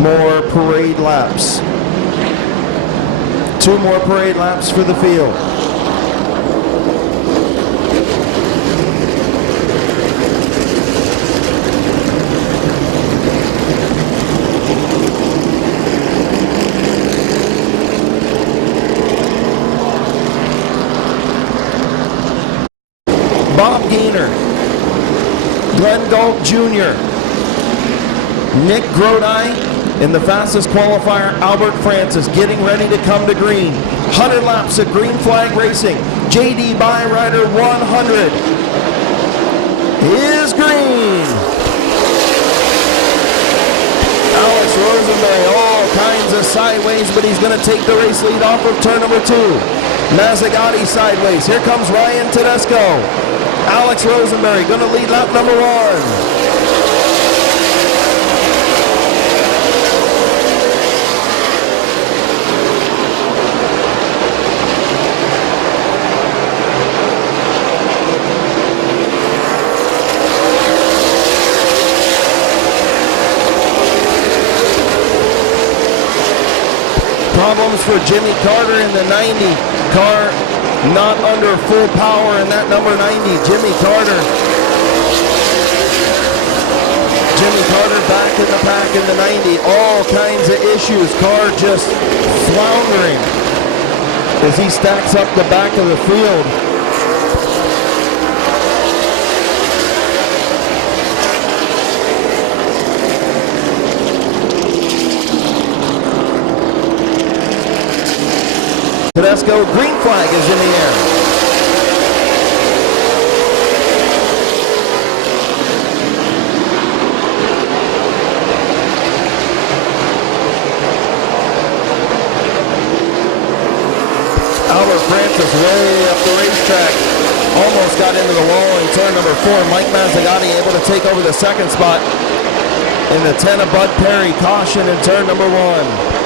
more parade laps. 2 more parade laps for the field. Bob Gaynor, Glenn Galt Jr., Nick Grodi, in the fastest qualifier, Albert Francis, getting ready to come to green. 100 laps at Green Flag Racing. JD Byrider 100 is green. Alex Rosenberry, all kinds of sideways, but he's going to take the race lead off of turn number 2. Mazzagatti sideways. Here comes Ryan Tedesco. Alex Rosenberry going to lead lap number 1. Problems for Jimmy Carter in the 90 car, not under full power in that number 90. Jimmy Carter back in the pack in the 90. All kinds of issues. Car just floundering as he stacks up the back of the field. Tedesco, green flag is in the air. Albert Francis way up the racetrack. Almost got into the wall in turn number 4. Mike Mazzagatti able to take over the 2nd spot in the 10 of Bud Perry. Caution in turn number 1.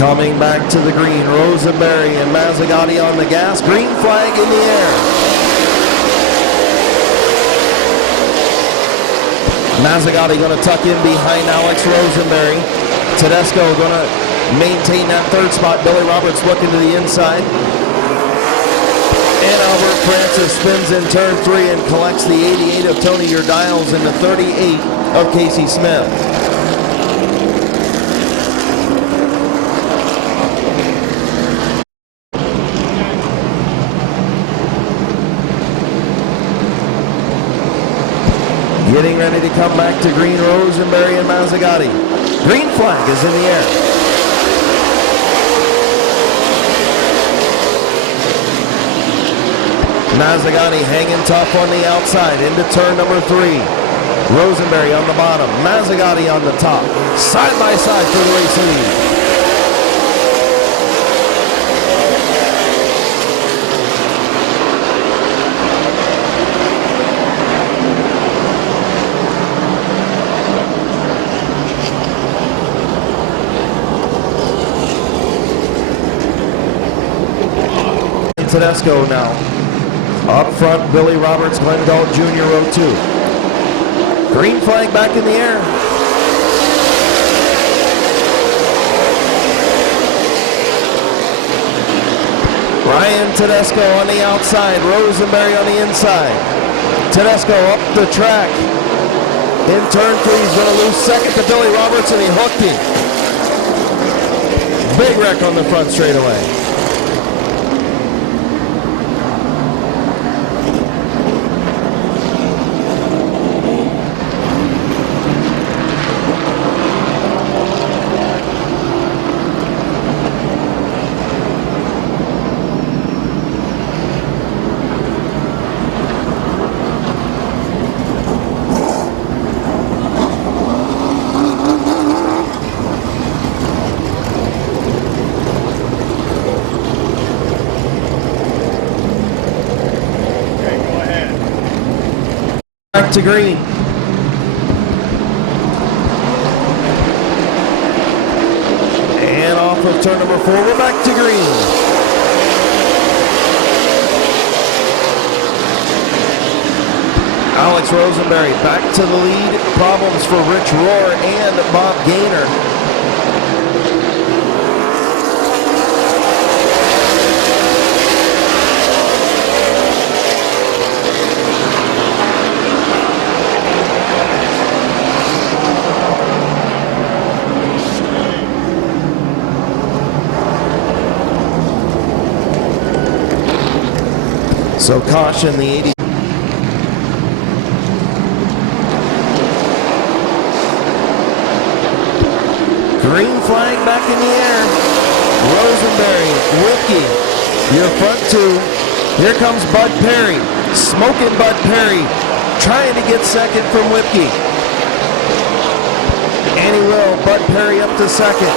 Coming back to the green, Rosenberry and Mazzagatti on the gas. Green flag in the air. Mazzagatti going to tuck in behind Alex Rosenberry. Tedesco going to maintain that 3rd spot. Billy Roberts looking to the inside. And Albert Francis spins in turn 3 and collects the 88 of Tony Urdiles and the 38 of Casey Smith. Getting ready to come back to green, Rosenberry and Mazzagatti. Green flag is in the air. Mazzagatti hanging tough on the outside into turn number 3. Rosenberry on the bottom, Mazzagatti on the top. Side by side for the race lead. Tedesco now. Up front, Billy Roberts, Glenn Galt Jr., row 2. Green flag back in the air. Ryan Tedesco on the outside, Rosenberry on the inside. Tedesco up the track. In turn 3, he's going to lose 2nd to Billy Roberts, and he hooked him. Big wreck on the front straightaway. To green. And off off of turn number 4. We're back to green. Alex Rosenberry back to the lead. Problems for Rich Rohr and Bob Gaynor. So caution, the 80. Green flag back in the air. Rosenberry, Wilkie, your front 2. Here comes Bud Perry. Smoking Bud Perry. Trying to get second from Whipke. And he will. Bud Perry up to second.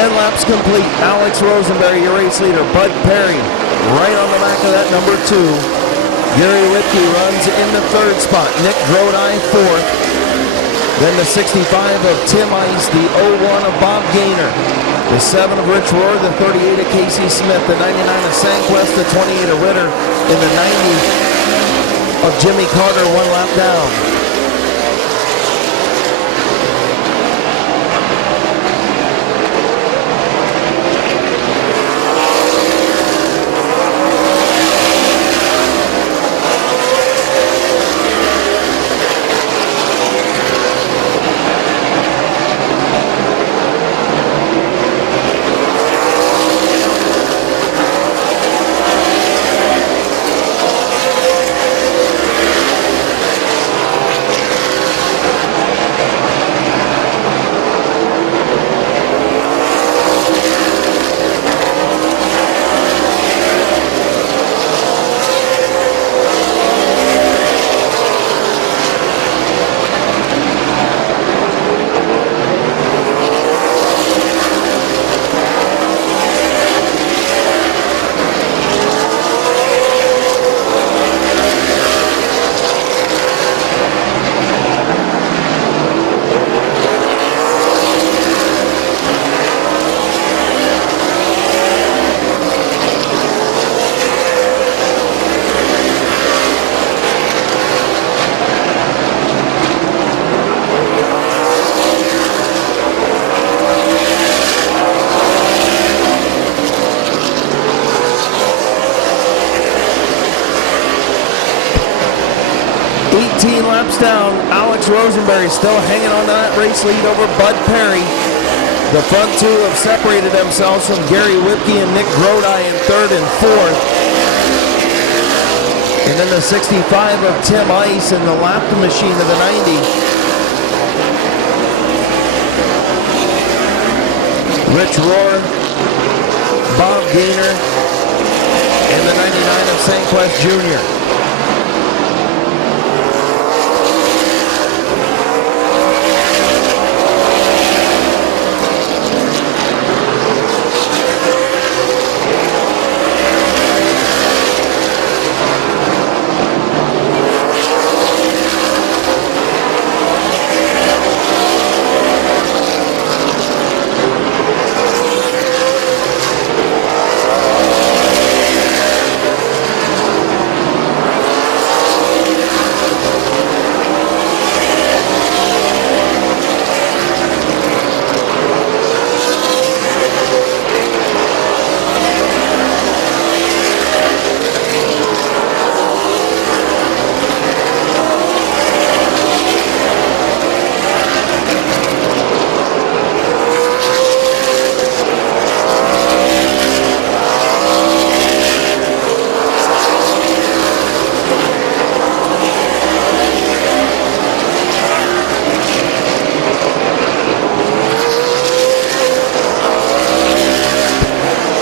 Laps complete. Alex Rosenberry, your race leader. Bud Perry, right on the back of that number 2. Gary Whipke runs in the 3rd spot. Nick Grodi 4th. Then the 65 of Tim Ice, the 01 of Bob Gaynor, the 7 of Rich Rohr, the 38 of Casey Smith, the 99 of Sanquest, the 28 of Ritter, and the 90 of Jimmy Carter, 1 lap down. Laps down, Alex Rosenberry still hanging on to that race lead over Bud Perry. The front 2 have separated themselves from Gary Whipke and Nick Grodi in 3rd and 4th. And then the 65 of Tim Ice and the lap machine of the 90. Rich Rohr, Bob Gaynor, and the 99 of Sanquest Jr.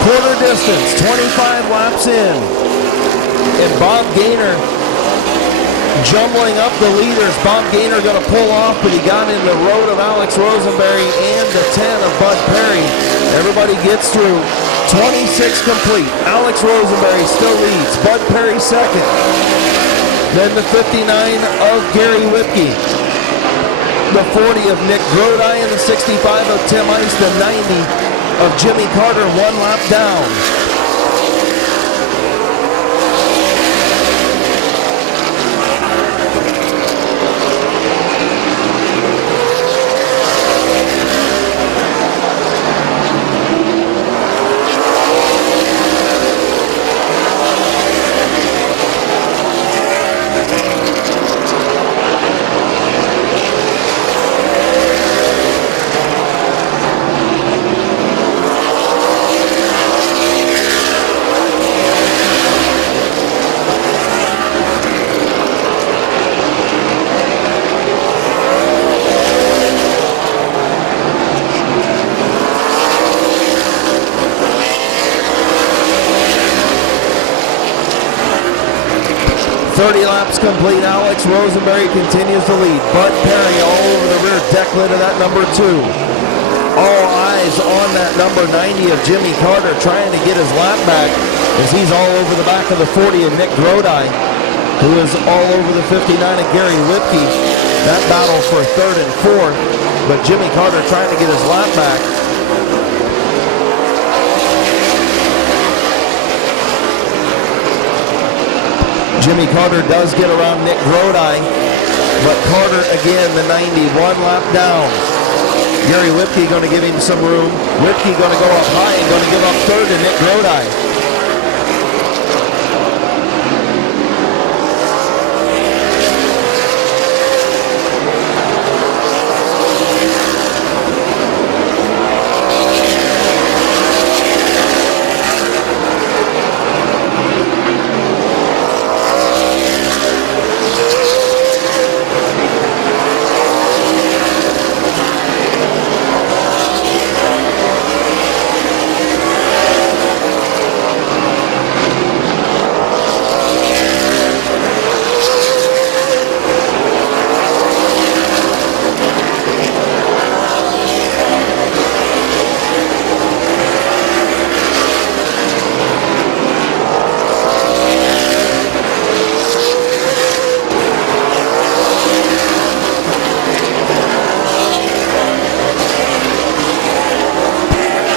quarter distance, 25 laps in. And Bob Gaynor jumbling up the leaders. Bob Gaynor going to pull off, but he got in the road of Alex Rosenberry and the 10 of Bud Perry. Everybody gets through. 26 complete. Alex Rosenberry still leads. Bud Perry second. Then the 59 of Gary Whipke. The 40 of Nick Grodi and the 65 of Tim Ice. The 90 of Jimmy Carter, one lap down. Complete. Alex Rosenberry continues to lead. Bud Perry all over the rear deck lid of that number 2. All eyes on that number 90 of Jimmy Carter trying to get his lap back as he's all over the back of the 40 of Nick Grodi, who is all over the 59 of Gary Whipke. That battle for third and fourth, but Jimmy Carter trying to get his lap back. Jimmy Carter does get around Nick Grodi, but Carter again, the 90, one lap down. Gary Whipke going to give him some room. Whipke going to go up high and going to give up third to Nick Grodi.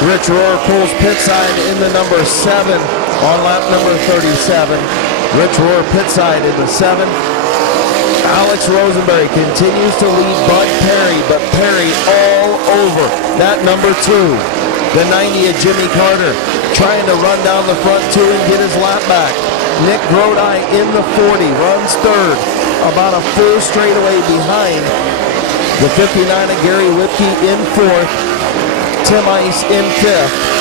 Rich Rohr pulls pit side in the number 7 on lap number 37. Rich Rohr pit side in the 7. Alex Rosenberry continues to lead Bud Perry, but Perry all over that number 2. The 90 of Jimmy Carter trying to run down the front 2 and get his lap back. Nick Grodi in the 40, runs third, about a full straightaway behind. The 59 of Gary Whipke in 4th. Tim Ice in 5th.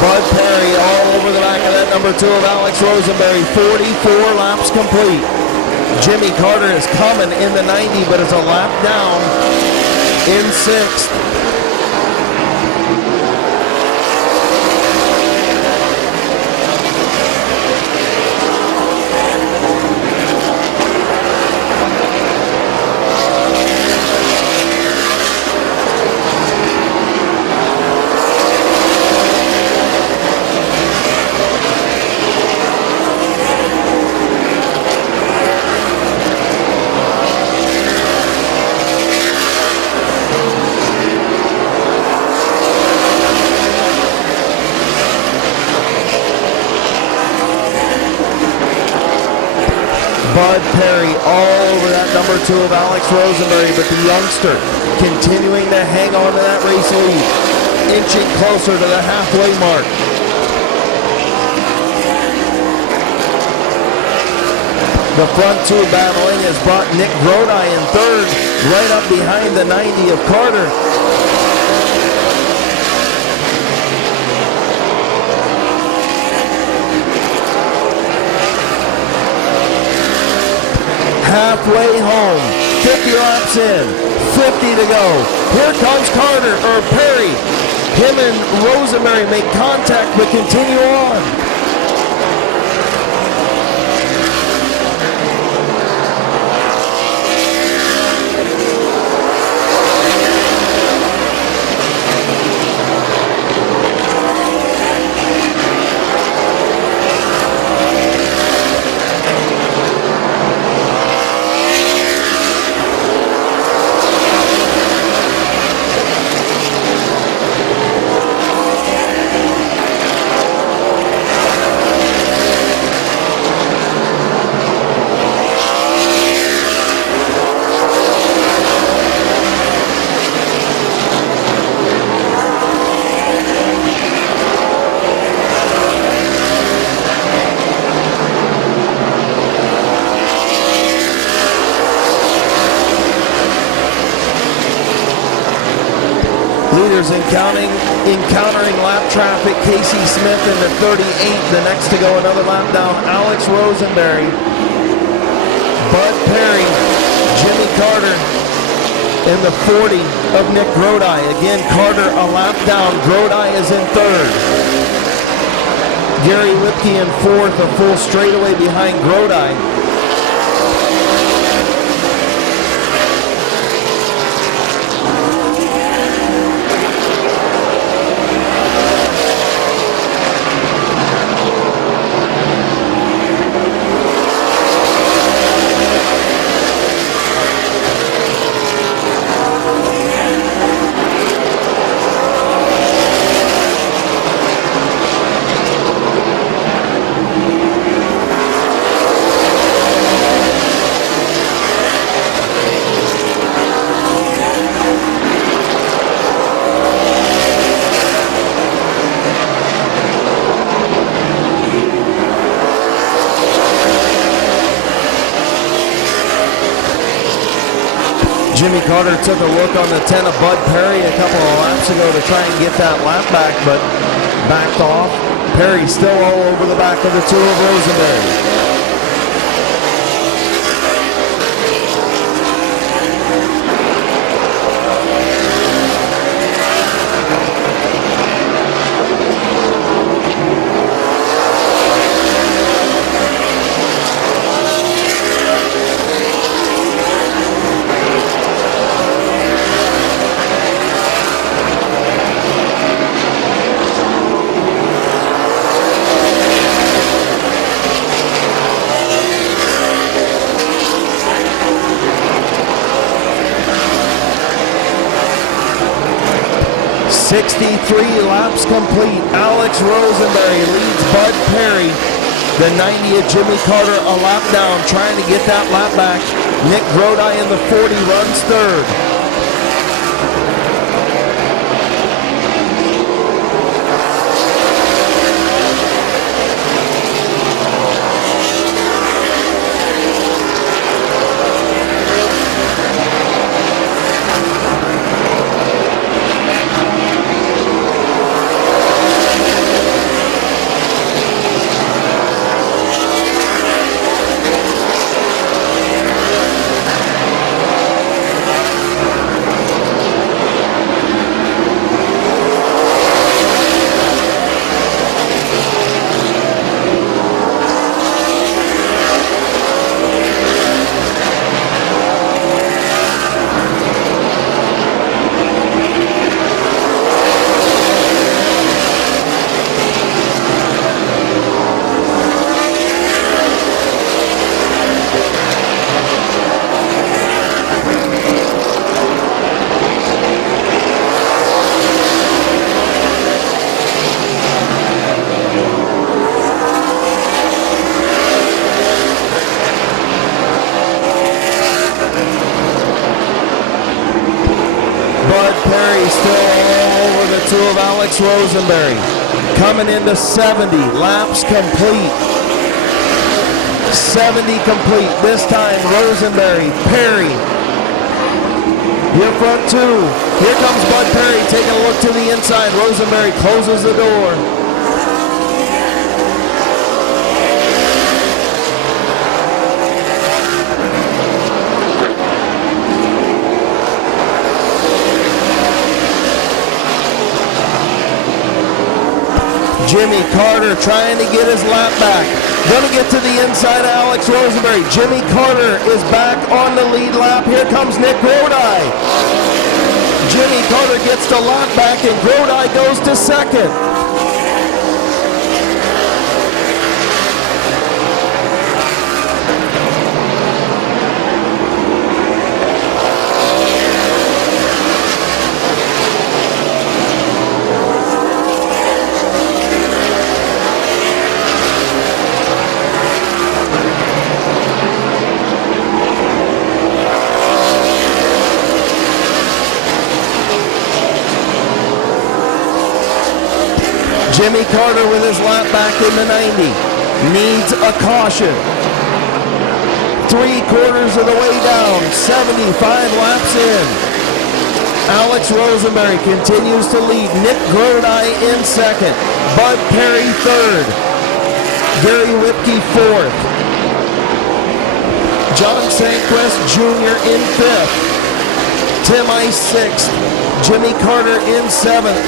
Bud Perry all over the back of that number 2 of Alex Rosenberry. 44 laps complete. Jimmy Carter is coming in the 90, but is a lap down in 6th. number 2 of Alex Rosenberry, but the youngster continuing to hang on to that race lead, inching closer to the halfway mark. The front 2 battling has brought Nick Grodi in 3rd, right up behind the 90 of Carter. Halfway home, 50 laps in, 50 to go. Here comes Carter, or Perry. Him and Rosenberry make contact, but continue on. Leaders encountering lap traffic. Casey Smith in the 38. The next to go another lap down, Alex Rosenberry. Bud Perry, Jimmy Carter in the 40 of Nick Grodi. Again, Carter a lap down. Grodi is in 3rd. Gary Lipke in 4th, a full straightaway behind Grodi. Jimmy Carter took a look on the 10 of Bud Perry a couple of laps ago to try and get that lap back, but backed off. Perry still all over the back of the 2 of Rosenberry. Laps complete. Alex Rosenberry leads Bud Perry. The 90 of Jimmy Carter a lap down, trying to get that lap back. Nick Grodi in the 40 runs 3rd. Perry still all over the two of Alex Rosenberry. Coming into 70, laps complete. 70 complete. This time, Rosenberry, Perry. Your front two. Here comes Bud Perry taking a look to the inside. Rosenberry closes the door. Jimmy Carter trying to get his lap back. Gonna get to the inside of Alex Rosenberry. Jimmy Carter is back on the lead lap. Here comes Nick Grodi. Jimmy Carter gets the lap back and Grodi goes to second. Jimmy Carter with his lap back in the 90. Needs a caution. 3/4 of the way down. 75 laps in. Alex Rosenberry continues to lead. Nick Grodi in second. Bud Perry third. Gary Whipke fourth. John Sanquest Jr. in fifth. Tim Ice sixth. Jimmy Carter in seventh.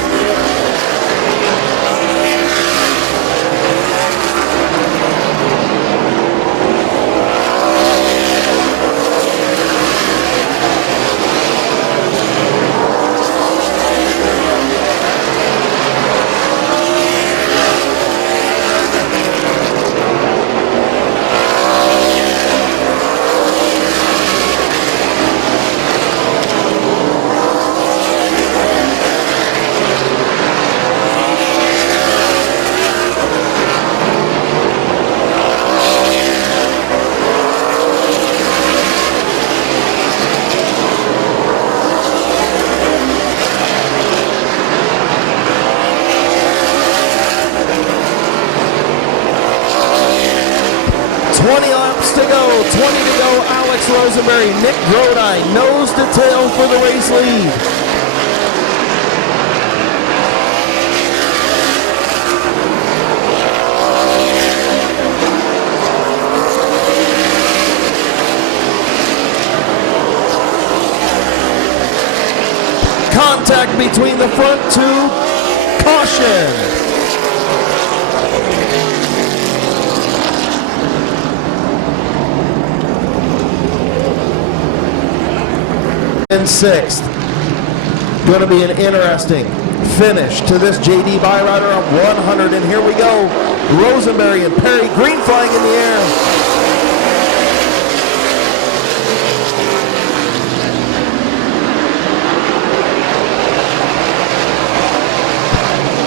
Alex Rosenberry, Nick Grodi, nose to tail for the race lead. Contact between the front two, caution. In sixth. Going to be an interesting finish to this JD Byrider on 100, and here we go. Rosenberry and Perry, green flag in the air.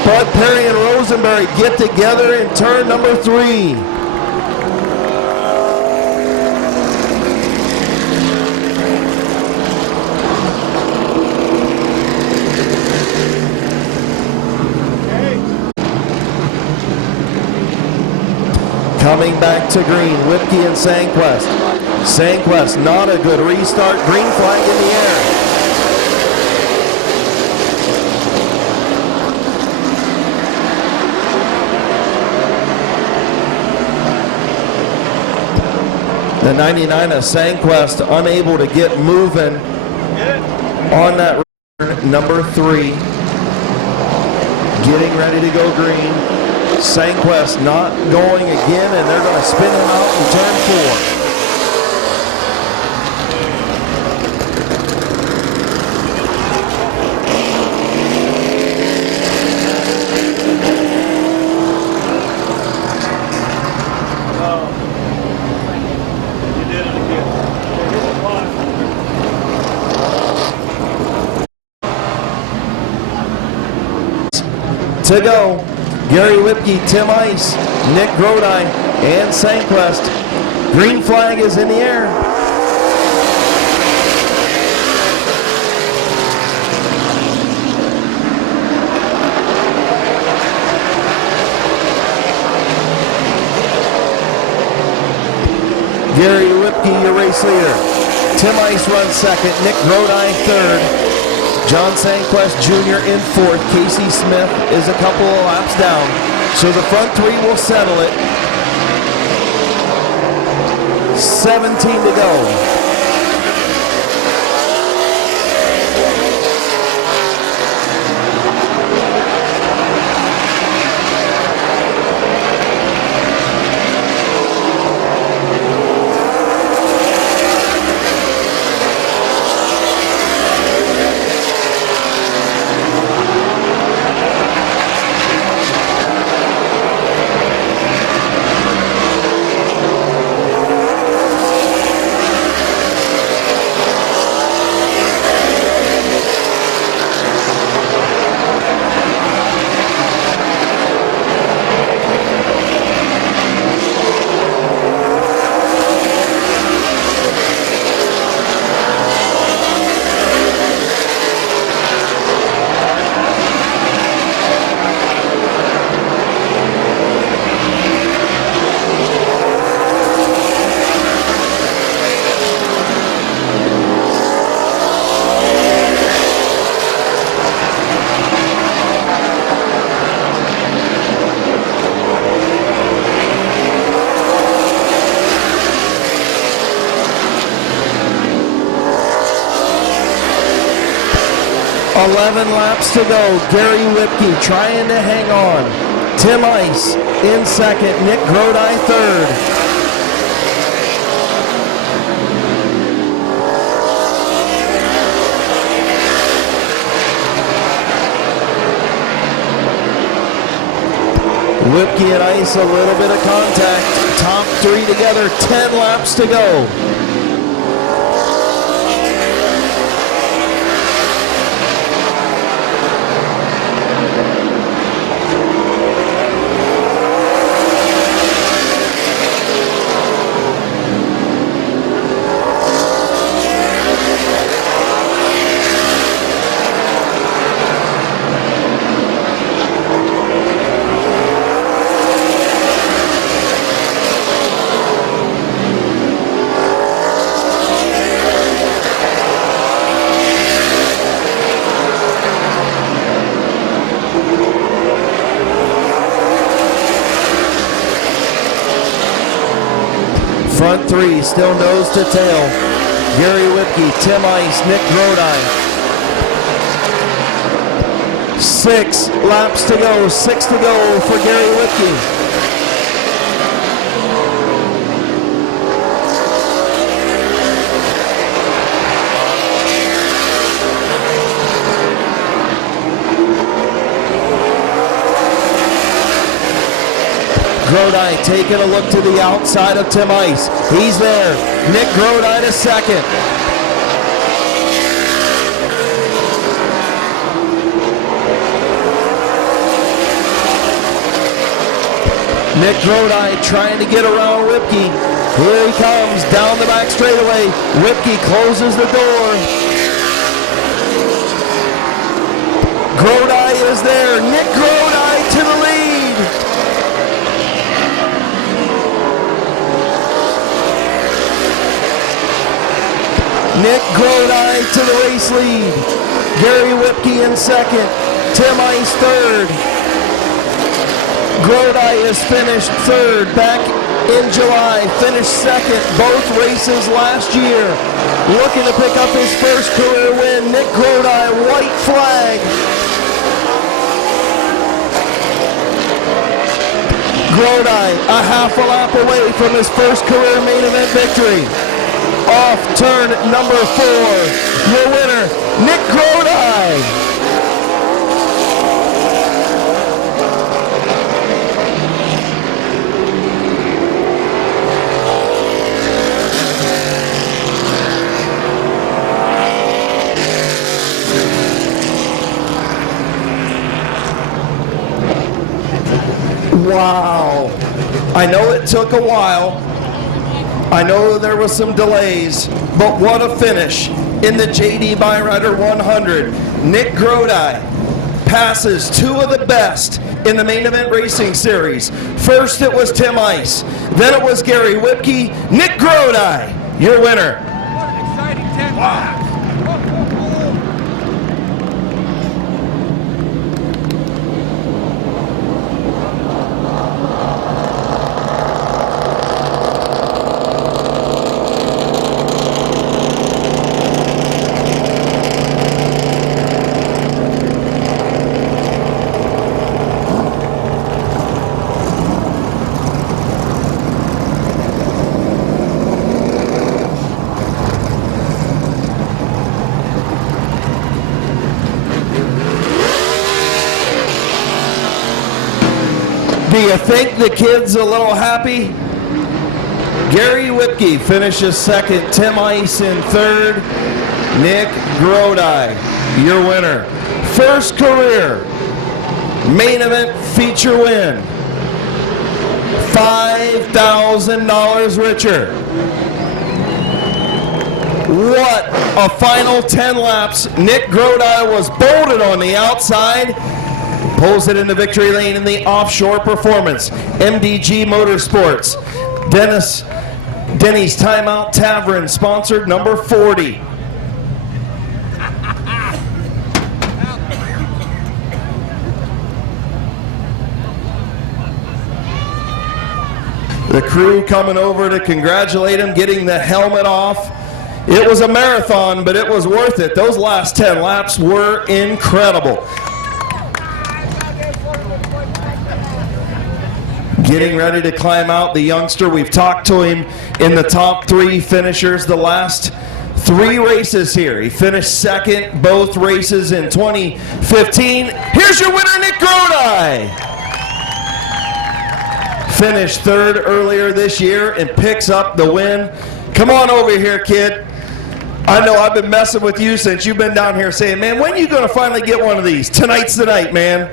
Bud Perry and Rosenberry get together in turn number 3. Coming back to green, Whipke and Sanquest. Sanquest, not a good restart. Green flag in the air. The 99 of Sanquest unable to get moving on that number 3. Getting ready to go green. Sanquest not going again, and they're going to spin him out in turn 4. To go. Gary Whipke, Tim Ice, Nick Grodi, and Sanquest. Green flag is in the air. your race leader. Tim Ice runs second, Nick Grodi third, John Sanquest Jr. in fourth. Casey Smith is a couple of laps down. So the front three will settle it. 17 to go. Laps to go. Gary Whipke trying to hang on. Tim Ice in second. Nick Grodi third. Whipke and Ice, a little bit of contact. Top three together. 10 laps to go. Front three, still nose to tail. Gary Whipke, Tim Ice, Nick Grodi. 6 laps to go, 6 to go for Gary Whipke. Grodi taking a look to the outside of Tim Ice. He's there. Nick Grodi to second. Nick Grodi trying to get around Whipke. Here he comes down the back straightaway. Whipke closes the door. Grodi is there. Nick Grodi to the lead. Nick Grodi to the race lead. Gary Whipke in second. Tim Ice third. Grodi is finished third back in July. Finished second both races last year. Looking to pick up his first career win. Nick Grodi, white flag. Grodi a half a lap away from his first career main event victory. Off turn number 4, your winner, Nick Grodi. Wow. I know it took a while. I know there was some delays, but what a finish in the JD Byrider 100. Nick Grodi passes 2 of the best in the main event racing series. First it was Tim Ice, then it was Gary Whipke. Nick Grodi your winner. What an exciting 10 laps. Do you think the kid's a little happy? Gary Whipke finishes second, Tim Ice in third, Nick Grodi, your winner. First career main event feature win. $5,000 richer. What a final 10 laps. Nick Grodi was bolted on the outside. Pulls it into victory lane in the offshore performance. MDG Motorsports. Denny's Timeout Tavern, sponsored number 40. The crew coming over to congratulate him, getting the helmet off. It was a marathon, but it was worth it. Those last 10 laps were incredible. Getting ready to climb out, the youngster. We've talked to him in the top 3 finishers the last 3 races here. He finished second both races in 2015. Here's your winner, Nick Grodi. Finished third earlier this year and picks up the win. Come on over here, kid. I know I've been messing with you since you've been down here saying, man, when are you going to finally get one of these? Tonight's the night, man.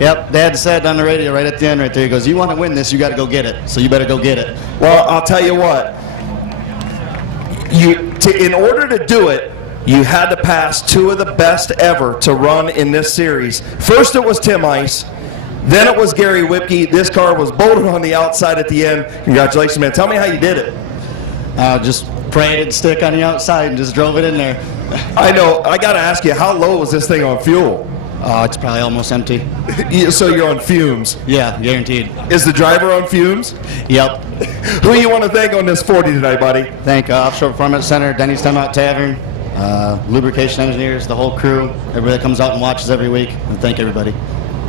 Yep, Dad said on the radio right at the end right there, he goes, you want to win this, you got to go get it. So you better go get it. Well, I'll tell you what. In order to do it, you had to pass 2 of the best ever to run in this series. First it was Tim Ice, then it was Gary Whipke. This car was bolted on the outside at the end. Congratulations, man. Tell me how you did it. Just paraded stick on the outside and just drove it in there. I know. I got to ask you, how low was this thing on fuel? Oh, it's probably almost empty. So you're on fumes? Yeah, guaranteed. Is the driver on fumes? Yep. Who you want to thank on this 40 tonight, buddy? Thank Offshore Performance Center, Denny's Timeout Tavern, lubrication engineers, the whole crew, everybody that comes out and watches every week. And thank everybody.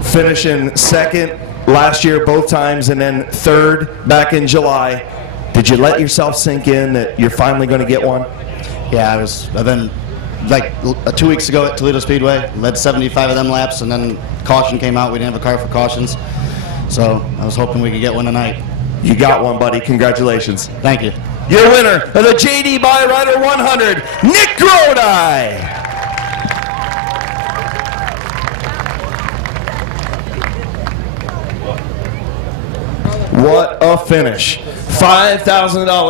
Finishing second last year both times and then third back in July. Did you let yourself sink in that you're finally going to get one? Yeah, I've been like 2 weeks ago at Toledo Speedway, led 75 of them laps, and then caution came out. We didn't have a car for cautions, so I was hoping we could get one tonight. You got one, buddy. Congratulations. Thank you. Your winner of the JD Byrider 100, Nick Grodi. What a finish. $5,000.